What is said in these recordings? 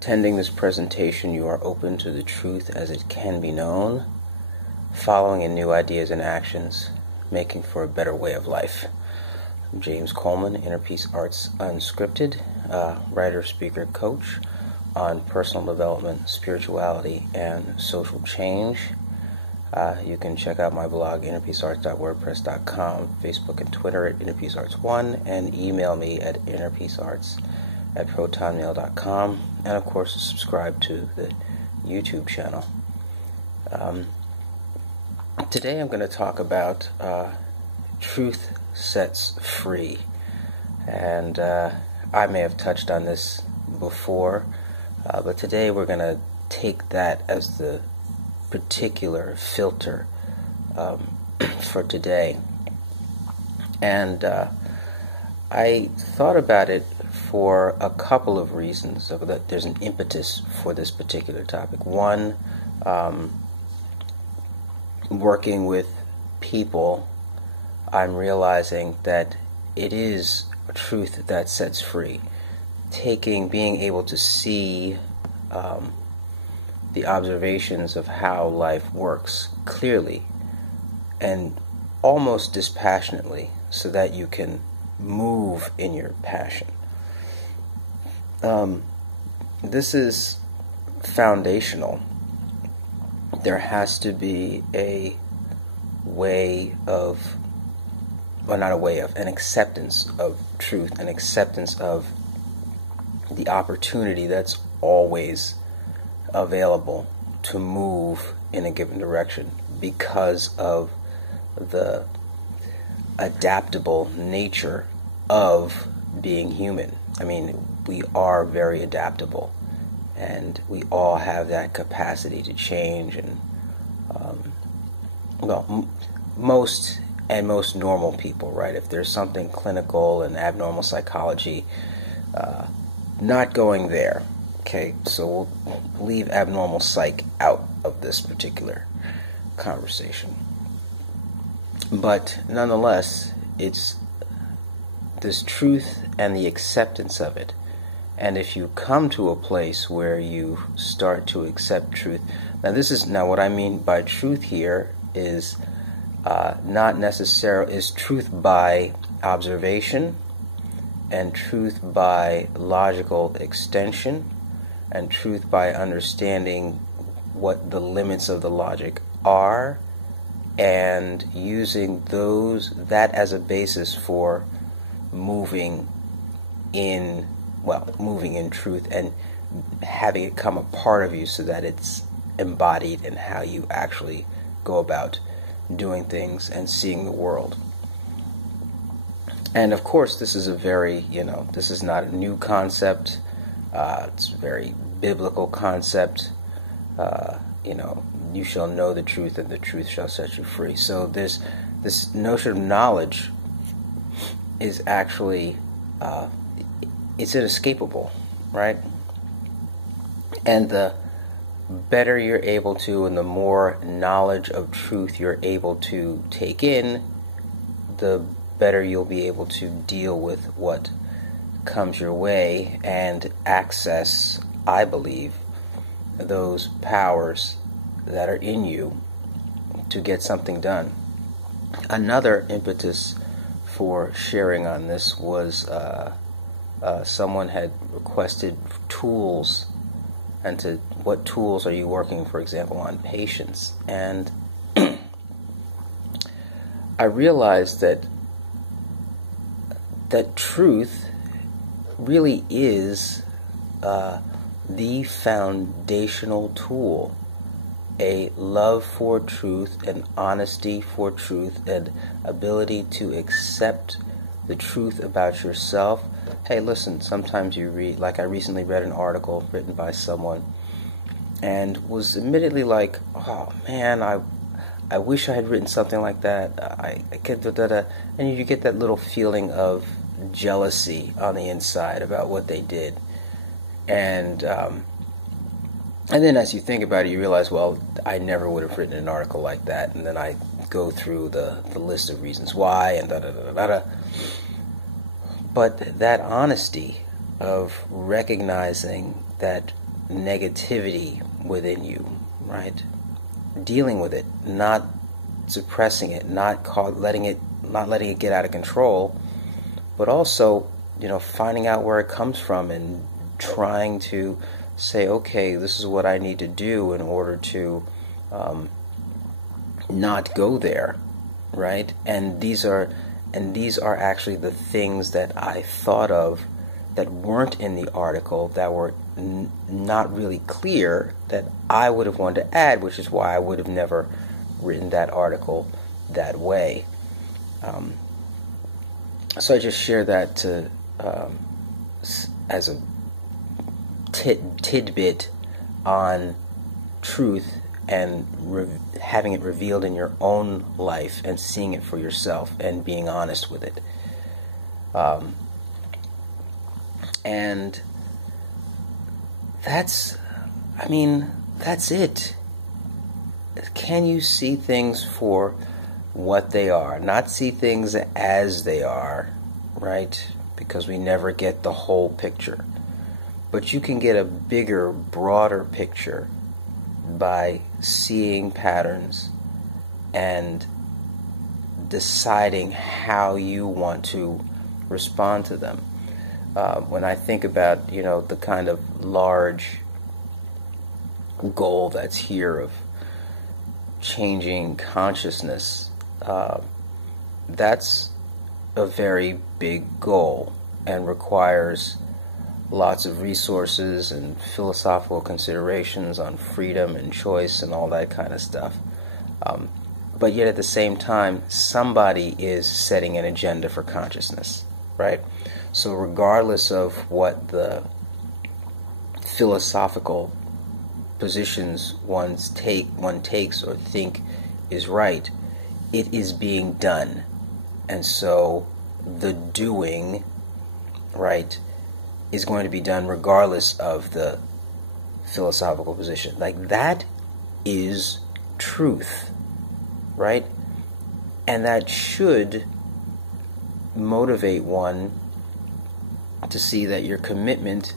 Attending this presentation, you are open to the truth as it can be known, following in new ideas and actions, making for a better way of life. I'm James Coleman, Inner Peace Arts Unscripted, writer, speaker, coach on personal development, spirituality, and social change. You can check out my blog, innerpeacearts.wordpress.com, Facebook and Twitter at innerpeacearts1, and email me at innerpeacearts@protonmail.com, and of course subscribe to the YouTube channel. Today I'm going to talk about Truth Sets Free, and I may have touched on this before, but today we're going to take that as the particular filter for today. And I thought about it for a couple of reasons, so that there's an impetus for this particular topic. One, working with people, I'm realizing that it is a truth that sets free. Being able to see the observations of how life works clearly and almost dispassionately, so that you can move in your passion. This is foundational. There has to be an acceptance of truth, an acceptance of the opportunity that's always available to move in a given direction because of the adaptable nature of being human. I mean, we are very adaptable, and we all have that capacity to change. And most normal people, right? If there's something clinical and abnormal psychology, not going there. Okay, so we'll leave abnormal psych out of this particular conversation. But nonetheless, it's this truth and the acceptance of it. And if you come to a place where you start to accept truth, now what I mean by truth here is not necessarily is truth by observation, and truth by logical extension, and truth by understanding what the limits of the logic are, and using that as a basis for moving in truth, and having it come a part of you so that it's embodied in how you actually go about doing things and seeing the world. And of course, this is this is not a new concept. It's a very biblical concept. You shall know the truth, and the truth shall set you free. So this notion of knowledge is actually it's inescapable, right? And the better you're able to, and the more knowledge of truth you're able to take in, the better you'll be able to deal with what comes your way and access, I believe, those powers that are in you to get something done. Another impetus for sharing on this was someone had requested tools, and what tools are you working, for example, on patience. And I realized that truth really is the foundational tool. A love for truth, and honesty for truth, and ability to accept the truth about yourself. Hey, listen, sometimes you read, like I recently read an article written by someone, and was admittedly like, oh man, I wish I had written something like that. I can't do that. And you get that little feeling of jealousy on the inside about what they did. And then as you think about it, you realize, well, I never would have written an article like that. And then I go through the list of reasons why, and da-da-da-da-da. But that honesty of recognizing that negativity within you, right? Dealing with it, not suppressing it, not letting it get out of control, but also, finding out where it comes from and trying to say, okay, this is what I need to do in order to not go there, right? And these are actually the things that I thought of that weren't in the article, that were not really clear, that I would have wanted to add, which is why I would have never written that article that way. So I just share that to as a tidbit on truth and having it revealed in your own life and seeing it for yourself and being honest with it. And that's it. Can you see things for what they are? Not see things as they are, right? Because we never get the whole picture. But you can get a bigger, broader picture by seeing patterns and deciding how you want to respond to them. When I think about, the kind of large goal that's here of changing consciousness, that's a very big goal and requires lots of resources and philosophical considerations on freedom and choice and all that kind of stuff. But yet at the same time, somebody is setting an agenda for consciousness, right? So regardless of what the philosophical positions one takes or think is right, it is being done. And so the doing, right, is going to be done regardless of the philosophical position. Like, that is truth, right? And that should motivate one to see that your commitment,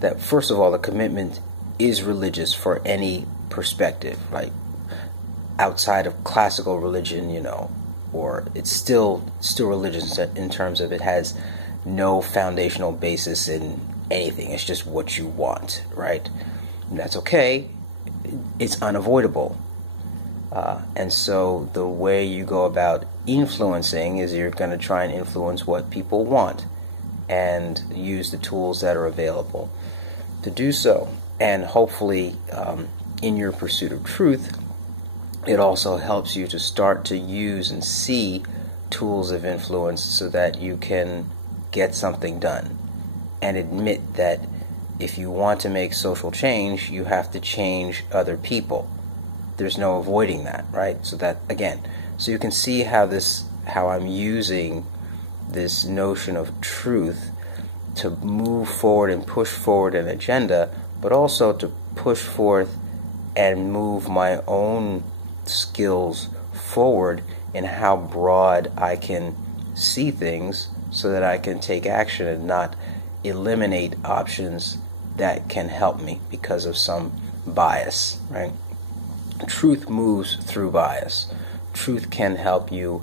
that first of all, the commitment is religious for any perspective, like outside of classical religion, or it's still religious in terms of it has no foundational basis in anything. It's just what you want, right? And that's okay. It's unavoidable. And so the way you go about influencing is you're going to try and influence what people want and use the tools that are available to do so. And hopefully, in your pursuit of truth, it also helps you to start to use and see tools of influence so that you can get something done and admit that if you want to make social change, you have to change other people. There's no avoiding that, right? So that, again, so you can see how I'm using this notion of truth to move forward and push forward an agenda, but also to push forth and move my own skills forward in how broad I can see things so that I can take action and not eliminate options that can help me because of some bias, right? Truth moves through bias. Truth can help you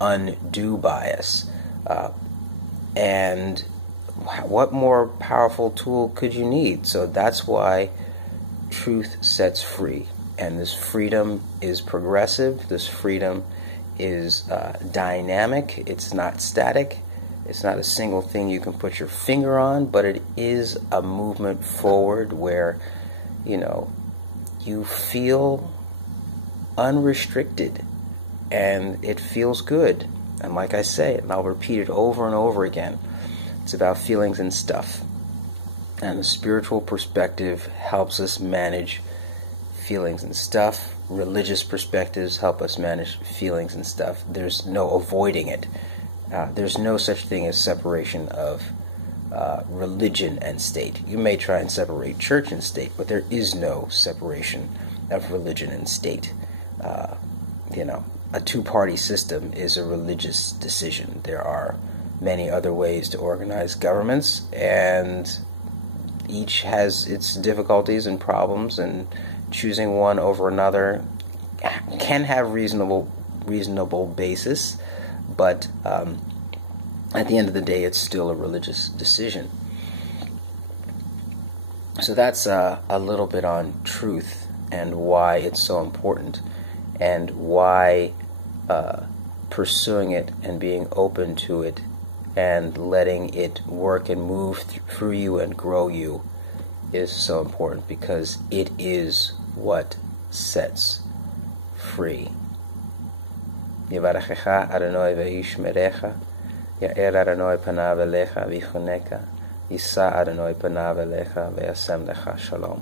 undo bias. And what more powerful tool could you need? So that's why truth sets free. And this freedom is progressive. This freedom is dynamic. It's not static. It's not a single thing you can put your finger on, but it is a movement forward where, you feel unrestricted and it feels good. And like I say, and I'll repeat it over and over again, it's about feelings and stuff. And the spiritual perspective helps us manage feelings and stuff. Religious perspectives help us manage feelings and stuff. There's no avoiding it. There's no such thing as separation of religion and state. You may try and separate church and state, but there is no separation of religion and state. A two-party system is a religious decision. There are many other ways to organize governments, and each has its difficulties and problems, and choosing one over another can have reasonable basis, but at the end of the day, it's still a religious decision. So that's a little bit on truth and why it's so important, and why pursuing it and being open to it and letting it work and move through you and grow you is so important, because it is what sets free. Yevarechecha Adonai ve'yishmerecha, Ya'er Adonai panav elecha v'yichuneka, Yisa Adonai panav elecha ve'yasem lecha shalom.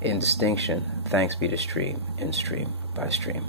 In distinction, thanks be to Stream, in stream, by stream.